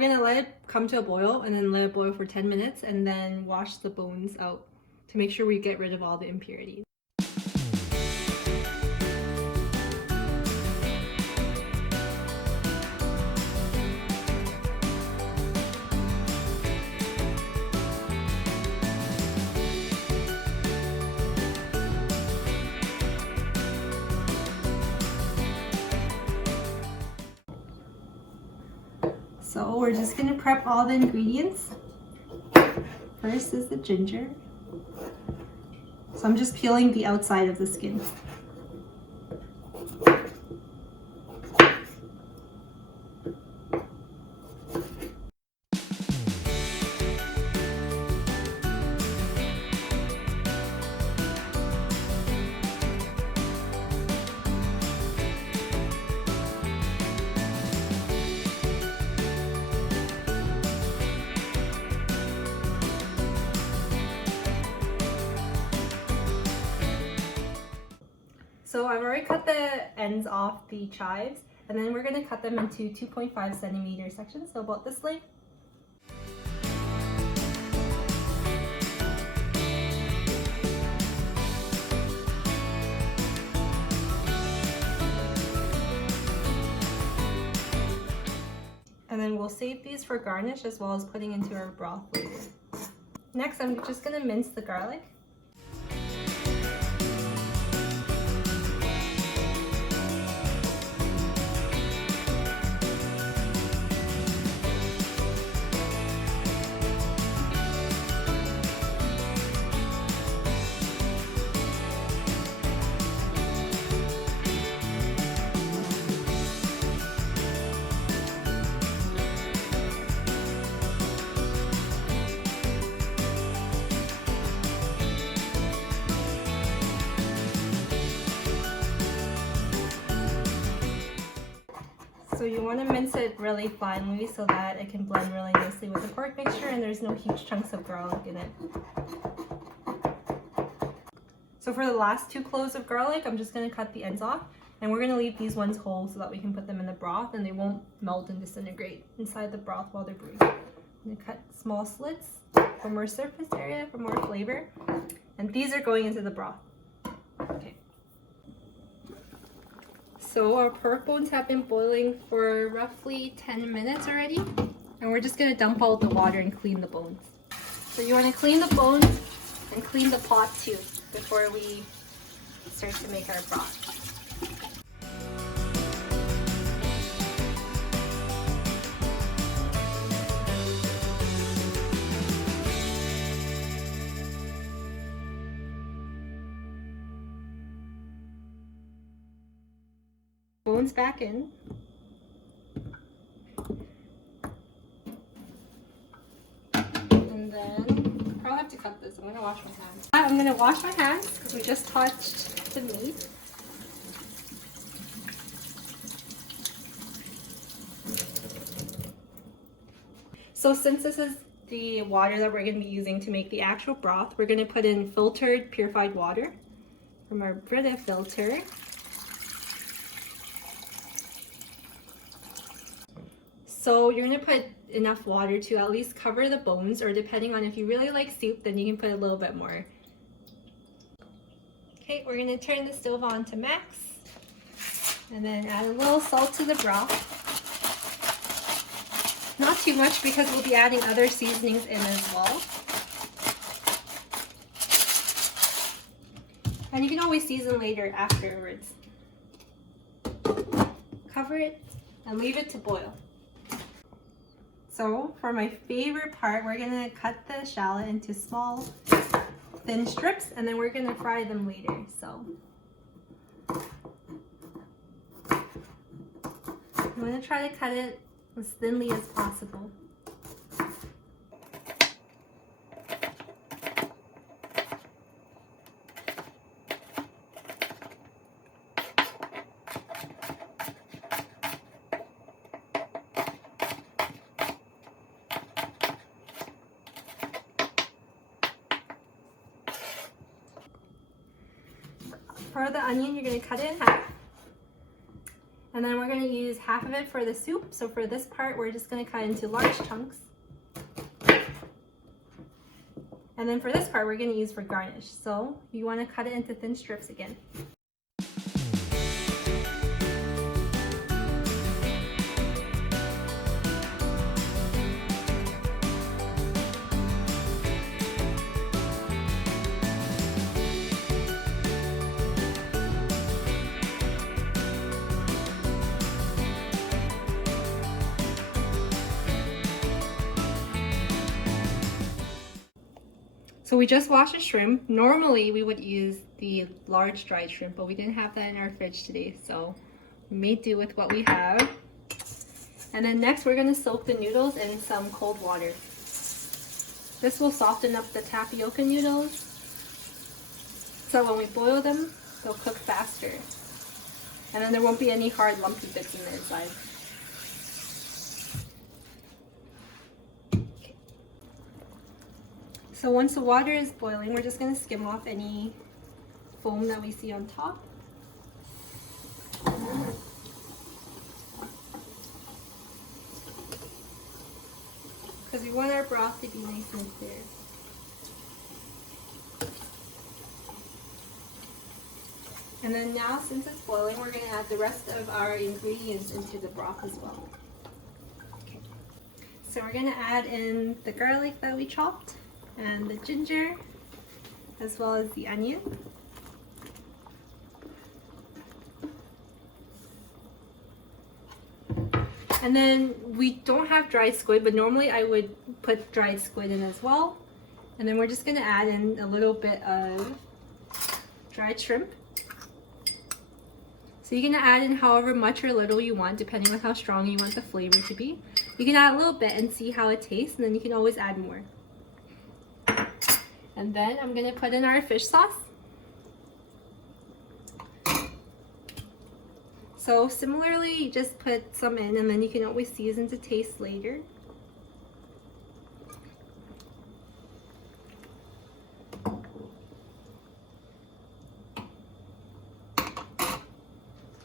we're gonna let it come to a boil and then let it boil for 10 minutes and then wash the bones out to make sure we get rid of all the impurities. So we're just gonna prep all the ingredients. First is the ginger. So I'm just peeling the outside of the skin. So I've already cut the ends off the chives, and then we're going to cut them into 2.5 centimeter sections, so about this length. And then we'll save these for garnish as well as putting into our broth later. Next, I'm just going to mince the garlic. So you want to mince it really finely so that it can blend really nicely with the pork mixture and there's no huge chunks of garlic in it. So for the last 2 cloves of garlic, I'm just going to cut the ends off, and we're going to leave these ones whole so that we can put them in the broth and they won't melt and disintegrate inside the broth while they're brewing. I'm going to cut small slits for more surface area, for more flavor, and these are going into the broth. Okay. So our pork bones have been boiling for roughly 10 minutes already, and we're just going to dump out the water and clean the bones. So you want to clean the bones and clean the pot too before we start to make our broth. Bones back in. And then, I'll have to cut this. I'm going to wash my hands. I'm going to wash my hands because we just touched the meat. So since this is the water that we're going to be using to make the actual broth, we're going to put in filtered, purified water from our Brita filter. So you're going to put enough water to at least cover the bones, or depending on if you really like soup, then you can put a little bit more. Okay, we're going to turn the stove on to max and then add a little salt to the broth. Not too much because we'll be adding other seasonings in as well. And you can always season later afterwards. Cover it and leave it to boil. So for my favorite part, we're going to cut the shallot into small, thin strips, and then we're going to fry them later. So you want to try to cut it as thinly as possible. For the onion, you're going to cut it in half. And then we're going to use half of it for the soup. So for this part, we're just going to cut into large chunks. And then for this part, we're going to use for garnish. So you want to cut it into thin strips again. So we just washed the shrimp. Normally we would use the large dried shrimp, but we didn't have that in our fridge today, so we made do with what we have. And then next we're going to soak the noodles in some cold water. This will soften up the tapioca noodles, so when we boil them, they'll cook faster. And then there won't be any hard lumpy bits in the inside. So once the water is boiling, we're just going to skim off any foam that we see on top. Because we want our broth to be nice and clear. And then now, since it's boiling, we're going to add the rest of our ingredients into the broth as well. Okay. So we're going to add in the garlic that we chopped, and the ginger, as well as the onion. And then we don't have dried squid, but normally I would put dried squid in as well. And then we're just gonna add in a little bit of dried shrimp. So you can add in however much or little you want, depending on how strong you want the flavor to be. You can add a little bit and see how it tastes, and then you can always add more. And then I'm going to put in our fish sauce. So similarly, you just put some in, and then you can always season to taste later.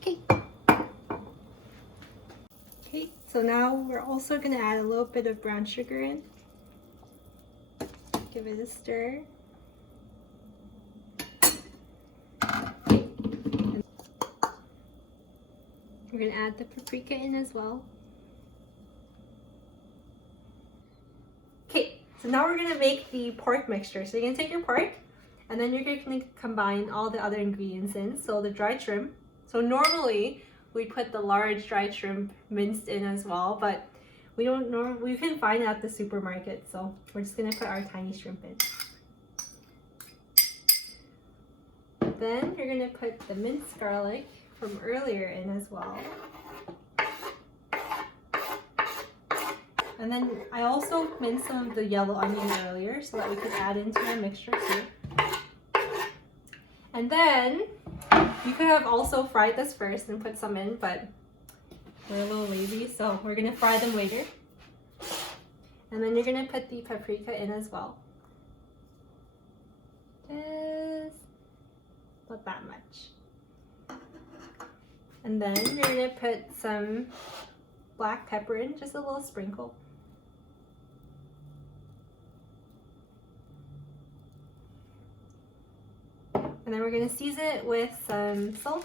Okay. Okay, so now we're also going to add a little bit of brown sugar in. Give it a stir. And we're going to add the paprika in as well. Okay, so now we're going to make the pork mixture. So you're going to take your pork, and then you're going to combine all the other ingredients in. So the dried shrimp. So normally we put the large dried shrimp minced in as well, but we don't know, we can find it at the supermarket, so we're just gonna put our tiny shrimp in. Then you're gonna put the minced garlic from earlier in as well. And then I also minced some of the yellow onion earlier so that we could add into our mixture too. And then you could have also fried this first and put some in, but we're a little lazy, so we're gonna fry them later. And then you're gonna put the paprika in as well. Just not that much. And then you're gonna put some black pepper in, just a little sprinkle. And then we're gonna season it with some salt.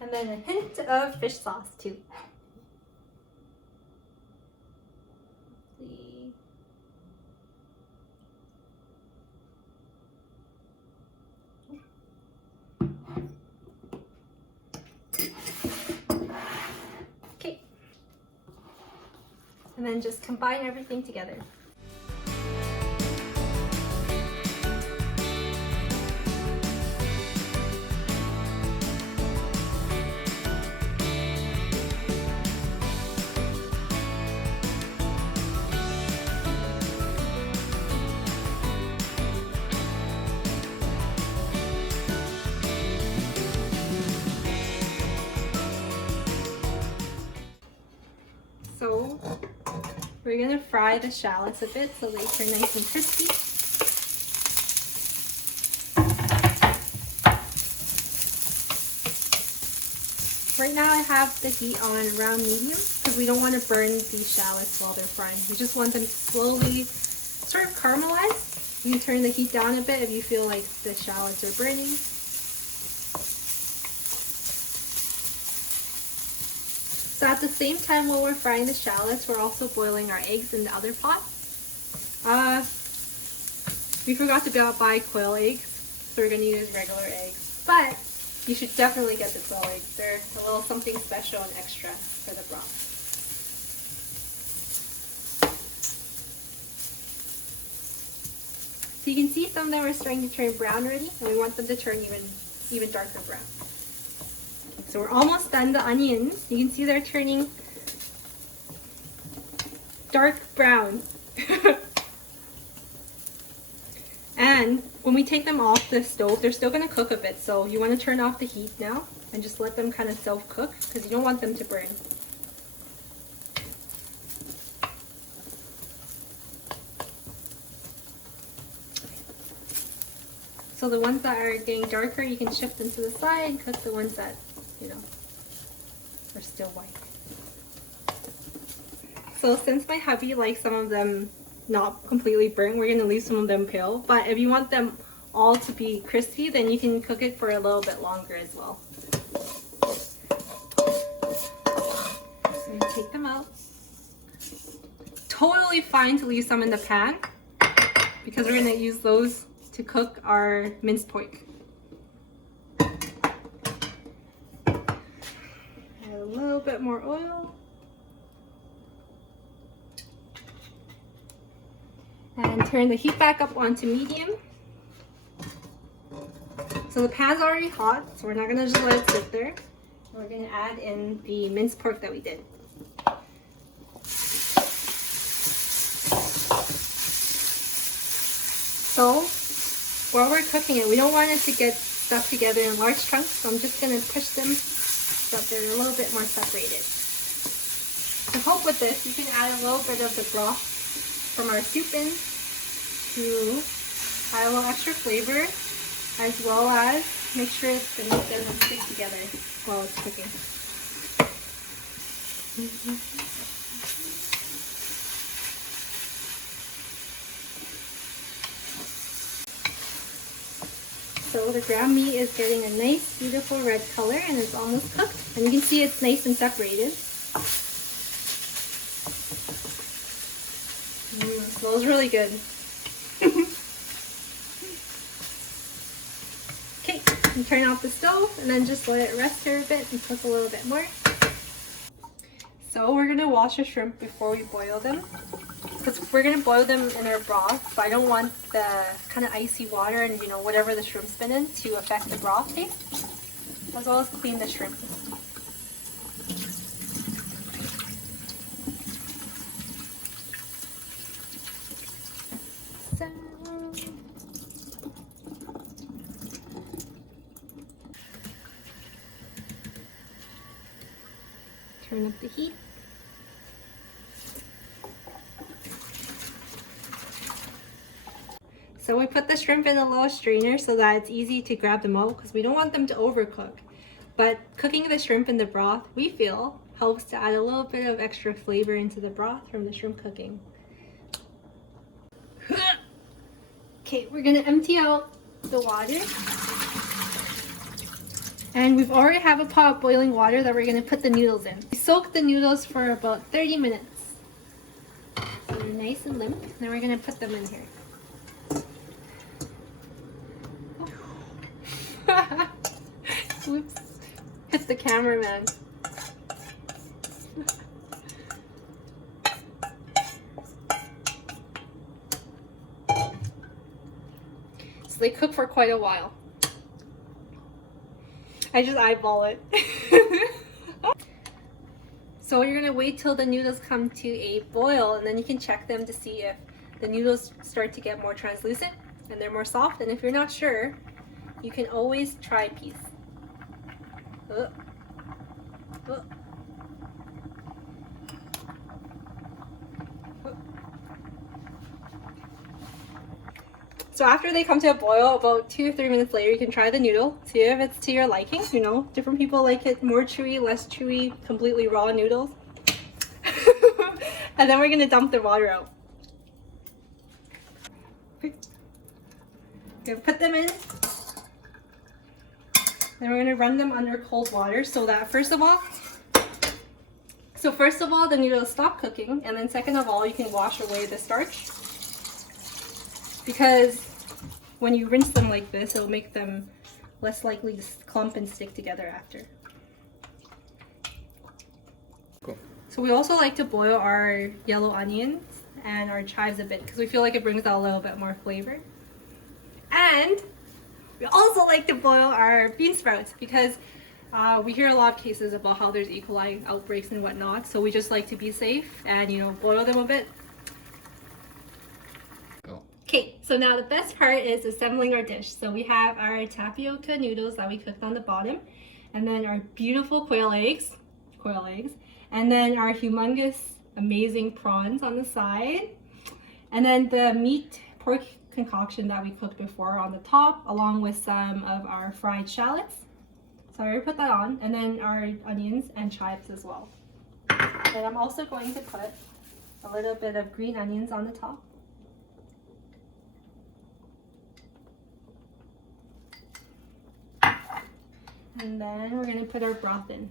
And then a hint of fish sauce too. Okay. And then just combine everything together. So we're gonna fry the shallots a bit so they turn nice and crispy. Right now I have the heat on around medium because we don't want to burn these shallots while they're frying. We just want them to slowly sort of caramelize. You can turn the heat down a bit if you feel like the shallots are burning. So at the same time while we're frying the shallots, we're also boiling our eggs in the other pot. We forgot to buy quail eggs, so we're going to use regular eggs. But you should definitely get the quail eggs. They're a little something special and extra for the broth. So you can see some of them are starting to turn brown already, and we want them to turn even darker brown. So we're almost done the onions. You can see they're turning dark brown. And when we take them off the stove, they're still going to cook a bit. So you want to turn off the heat now and just let them kind of self-cook because you don't want them to burn. So the ones that are getting darker, you can shift them to the side and cook the ones that, you know, are still white. So since my hubby likes some of them not completely burnt, we're going to leave some of them pale. But if you want them all to be crispy, then you can cook it for a little bit longer as well. So you take them out. Totally fine to leave some in the pan because we're going to use those to cook our minced pork. Add a little bit more oil. And turn the heat back up onto medium. So the pan's already hot, so we're not going to just let it sit there. We're going to add in the minced pork that we did. So while we're cooking it, we don't want it to get stuck together in large chunks, so I'm just going to push them so that they're a little bit more separated. To help with this, you can add a little bit of the broth from our soup in to add a little extra flavor, as well as make sure the meat doesn't stick together while it's cooking. So the ground meat is getting a nice, beautiful red color and it's almost cooked. And you can see it's nice and separated. Smells really good. Okay, you turn off the stove and then just let it rest here a bit and cook a little bit more. So we're going to wash the shrimp before we boil them, because we're going to boil them in our broth, so I don't want the kind of icy water and, you know, whatever the shrimp's been in to affect the broth taste, as well as clean the shrimp. Turn up the heat. So we put the shrimp in a little strainer so that it's easy to grab them out because we don't want them to overcook. But cooking the shrimp in the broth, we feel, helps to add a little bit of extra flavor into the broth from the shrimp cooking. Okay, we're gonna empty out the water. And we've already have a pot of boiling water that we're going to put the noodles in. We soak the noodles for about 30 minutes. So they're nice and limp. Then we're going to put them in here. Whoops. Hit the cameraman. So they cook for quite a while. I just eyeball it. So you're gonna wait till the noodles come to a boil, and then you can check them to see if the noodles start to get more translucent and they're more soft. And if you're not sure, you can always try a piece. So after they come to a boil, about 2 or 3 minutes later, you can try the noodle. See if it's to your liking. You know, different people like it more chewy, less chewy, completely raw noodles. And then we're gonna dump the water out. We're gonna put them in. Then we're gonna run them under cold water so that first of all, the noodles stop cooking, and then second of all, you can wash away the starch. Because when you rinse them like this, it'll make them less likely to clump and stick together after. Cool. So we also like to boil our yellow onions and our chives a bit because we feel like it brings out a little bit more flavor. And we also like to boil our bean sprouts because we hear a lot of cases about how there's E. coli outbreaks and whatnot. So we just like to be safe and, you know, boil them a bit. Okay, so now the best part is assembling our dish. So we have our tapioca noodles that we cooked on the bottom, and then our beautiful quail eggs, and then our humongous, amazing prawns on the side, and then the pork concoction that we cooked before on the top, along with some of our fried shallots. So I already put that on, and then our onions and chives as well. And I'm also going to put a little bit of green onions on the top. And then we're going to put our broth in.